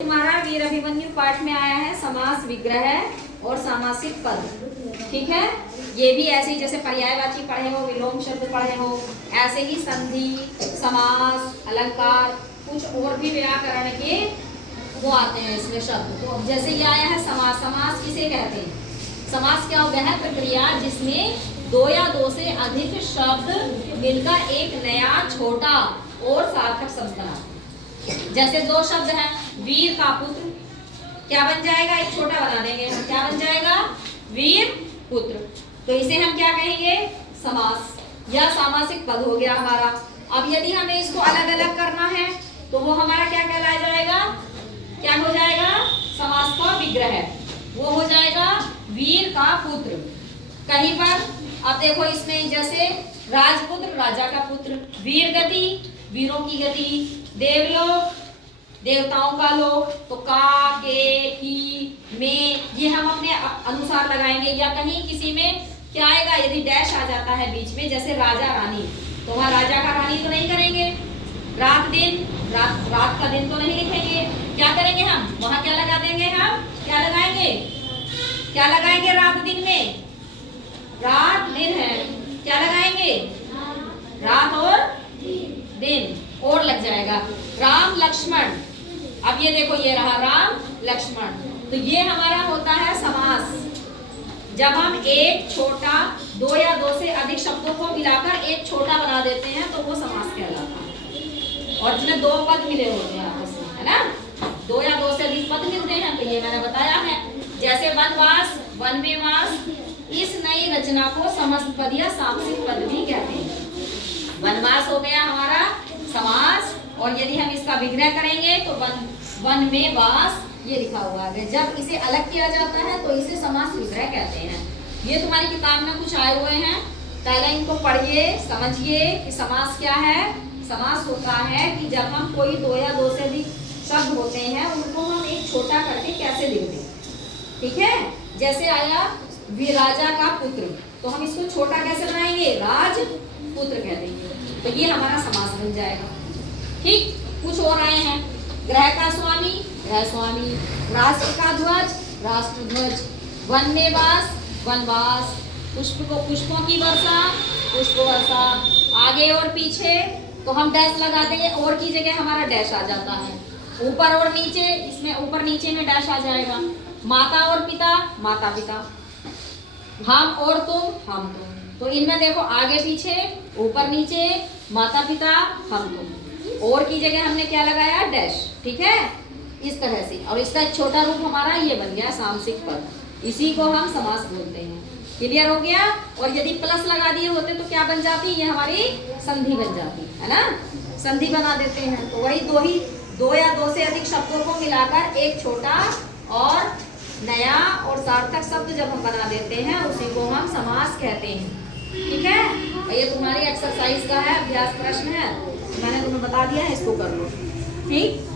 हमारा वीर अभिमन्यु पाठ में आया है समास विग्रह और सामासिक पद। ठीक है, ये भी ऐसे ही जैसे पर्यायवाची पढ़े हो, विलोम शब्द पढ़े हो, ऐसे ही संधि, समास, अलंकार, कुछ और भी व्याकरण के वो आते हैं इसमें शब्द। तो जैसे ये आया है समास। समास किसे कहते हैं? समास क्या होता है? प्रक्रिया जिसमें दो या दो से अधिक शब्द मिलकर एक नया छोटा और सार्थक शब्द बनाते हैं। जैसे दो शब्द हैं, वीर का पुत्र, क्या बन जाएगा? एक छोटा बना देंगे हम, क्या बन जाएगा? वीर पुत्र। तो इसे हम क्या कहेंगे? समास या सामासिक पद हो गया हमारा। अब यदि हमें इसको अलग अलग करना है तो वो हमारा क्या कहलाया जाएगा? क्या हो जाएगा? समास का विग्रह, वो हो जाएगा वीर का पुत्र। कहीं पर अब देखो इसमें जैसे राजपुत्र, राजा का पुत्र, वीर गति, वीरों की गति, देवलोक, देवताओं का लोक। तो का, के, की, में ये हम अपने अनुसार लगाएंगे। या कहीं किसी में क्या आएगा? यदि डैश आ जाता है बीच में, जैसे राजा रानी, तो वहाँ राजा का रानी तो नहीं करेंगे। रात दिन, रात का दिन तो नहीं लिखेंगे। क्या करेंगे हम? वहाँ क्या लगा देंगे? हम क्या लगाएंगे? क्या लगाएंगे? रात दिन में रात दिन है, क्या लगाएंगे? रात और दिन और लग जाएगा। राम लक्ष्मण, अब ये देखो ये रहा राम लक्ष्मण। तो ये हमारा होता है समास। जब हम एक छोटा, दो या दो से अधिक शब्दों को मिलाकर एक छोटा बना देते हैं तो वो समास कहलाता है। और जिसमें दो पद मिले होते हैं आपस में, है ना? दो या दो से अधिक पद मिलते हैं तो ये मैंने बताया है। जैसे वनवास, वन में वास, इस नई रचना को समस्त पद या सामसिक पद भी कहते हैं। वनवास हो गया हमारा समास, और यदि हम इसका विग्रह करेंगे तो वन में वास ये लिखा हुआ है। जब इसे अलग किया जाता है तो इसे समास विग्रह कहते हैं। ये तुम्हारी किताब में कुछ आए हुए हैं, पहले इनको पढ़िए, समझिए कि समास क्या है। समास होता है कि जब हम कोई दो या दो से अधिक शब्द होते हैं उनको हम एक छोटा करके कैसे लिख दें। ठीक है, जैसे आया राजा का पुत्र, तो हम इसको छोटा कैसे बनाएंगे? राज पुत्र कह देंगे, तो ये हमारा समास बन जाएगा। ठीक, कुछ और आए हैं, ग्रह का स्वामी, ग्रह स्वामी, राष्ट्र का ध्वज, राष्ट्र ध्वज, वन में वास, वनवास, पुष्पों की वर्षा, पुष्प वर्षा। आगे और पीछे तो हम डैश लगा देंगे, और की जगह हमारा डैश आ जाता है। ऊपर और नीचे, इसमें ऊपर नीचे में डैश आ जाएगा। माता और पिता, माता पिता। हम और तुम, हम तुम। तो इनमें देखो आगे पीछे, ऊपर नीचे, माता पिता, हम तुम। और की जगह हमने क्या लगाया? डैश। ठीक है, इस तरह से। और इसका एक छोटा रूप हमारा ये बन गया सामसिक पद। इसी को हम समास बोलते हैं। क्लियर हो गया? और यदि प्लस लगा दिए होते तो क्या बन जाती? ये हमारी संधि बन जाती है ना, संधि बना देते हैं। तो वही दो या दो से अधिक शब्दों को मिलाकर एक छोटा और नया और सार्थक शब्द जब हम बना देते हैं उसी को हम समास कहते हैं। ठीक है, और ये तुम्हारी एक्सरसाइज का है, अभ्यास प्रश्न है, मैंने तुम्हें बता दिया है, इसको कर लो। ठीक।